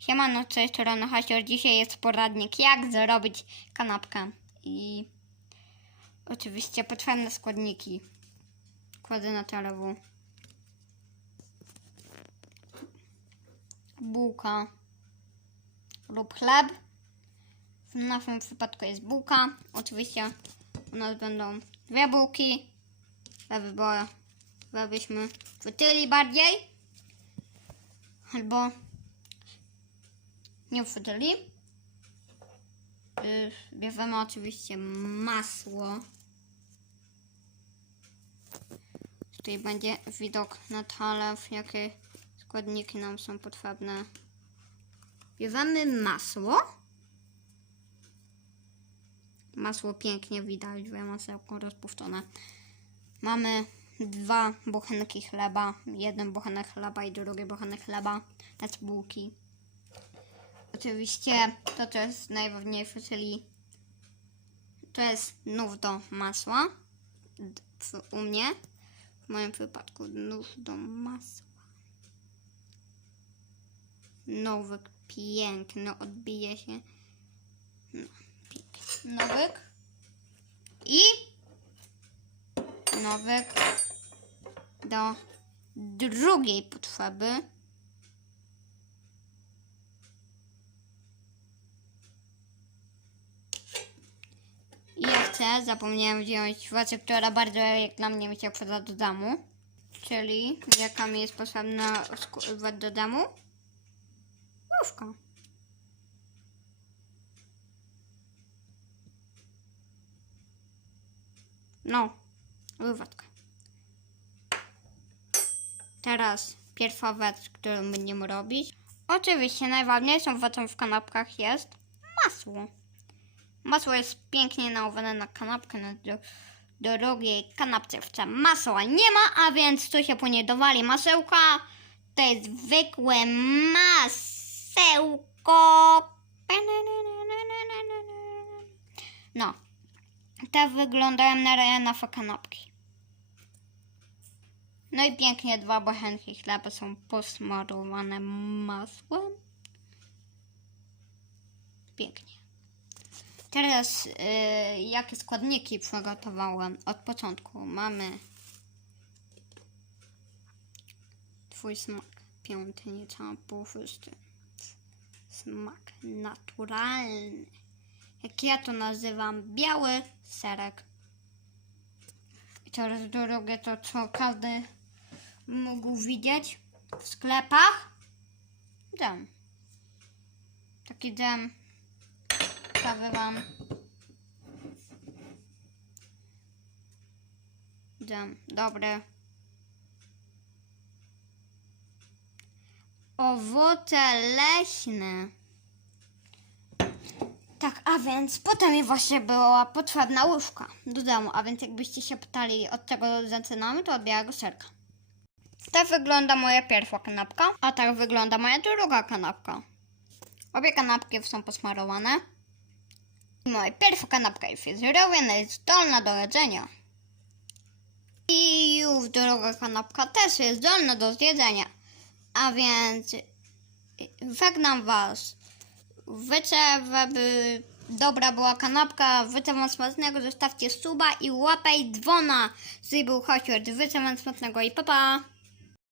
Siemano, cześć, Rano Hasior. Dzisiaj jest poradnik, jak zrobić kanapkę. I oczywiście potrzebne składniki. Kładę na talerzu. Bułka lub chleb. W naszym przypadku jest bułka. Oczywiście u nas będą dwie bułki. Ja wyborę, żebyśmy wytyli bardziej. Albo nie wrzucili. Yy, Bierzemy oczywiście masło. Tutaj będzie widok na talerz, jakie składniki nam są potrzebne. Bierzemy masło. Masło pięknie widać, że masełko rozpuszczone. Mamy dwa bochenki chleba, jeden bochenek chleba i drugi bochenek chleba, z bułki. Oczywiście to, co jest najważniejsze, czyli to jest nóż do masła. U mnie, w moim przypadku, nóż do masła. Nowyk piękny, odbije się. No, piękny. Nowyk. I nowyk do drugiej potrzeby. Chcę, zapomniałem wziąć rzeczy, która bardzo jak dla mnie mi się przyda do domu. Czyli jaka mi jest potrzebna do domu? Łówka. No, ływatka. Teraz pierwsza rzecz, którą będziemy robić. Oczywiście najważniejszą rzeczą w kanapkach jest masło. Masło jest pięknie nałożone na kanapkę, na drugiej kanapce wcale masła nie ma, a więc tu się później dowali masełka. To jest zwykłe masełko. No, tak wyglądają na nasze kanapki. No i pięknie dwa bochenki chleba są posmarowane masłem. Pięknie. Teraz y, jakie składniki przygotowałem od początku? Mamy twój smak piąty, nieco puszysty. Smak naturalny. Jak ja to nazywam, biały serek. I teraz drugie to, co każdy mógł widzieć w sklepach. Dżem. Taki dżem Wam dżem. Dobry. Owoce leśne. Tak, a więc potem mi właśnie była potrzebna łóżka do domu, a więc jakbyście się pytali od czego zaczynamy, to od białego serka. Tak wygląda moja pierwsza kanapka, a tak wygląda moja druga kanapka. Obie kanapki są posmarowane. Moja pierwsza kanapka jest zrobiona, jest zdolna do jedzenia. I już druga kanapka też jest zdolna do zjedzenia. A więc żegnam Was. Życzę, żeby dobra była kanapka. Życzę Wam smacznego. Zostawcie suba i łapę i dzwona. Z był Hosior. Życzę Wam smacznego i pa pa.